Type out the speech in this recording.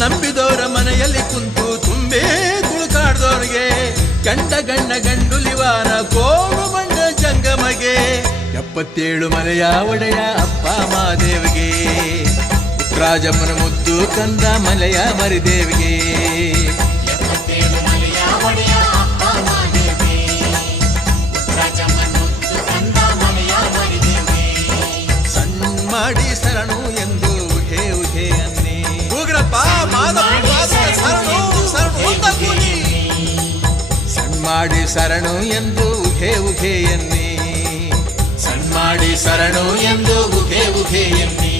ನಂಬಿದವರ ಮನೆಯಲ್ಲಿ ಕುಂತು ತುಂಬೇ ತುಳುಕಾಡ್ದವ್ರಿಗೆ ಗಂಡ ಗಣ್ಣ ಗಂಡುಲಿವಾರ ಕೋಡು ಬಂಡ ಜಂಗಮಗೆ 77 ಮಲೆಯ ಒಡೆಯ ಅಪ್ಪ ಮಾದೇವಿಗೆ ರಾಜಮ್ಮನ ಮುದ್ದು ಕಂದ ಮಲೆಯ ಮರಿದೇವಿಗೆ ಸಣ್ಣ ಮಾಡಿ ಶರಣು ಎಂದು ಉಹೆ ಉಹೆ ಅನ್ನಿ ಉಗ್ರಪ್ಪ ಶರಣು ಸಣ್ಣ ಮಾಡಿ ಶರಣು ಎಂದು ಉಹೆ ಉಹೆ ಎನ್ನಿ ಸಣ್ಣ ಮಾಡಿ ಶರಣು ಎಂದು ಉಹೆ ಉಹೆ ಎನ್ನಿ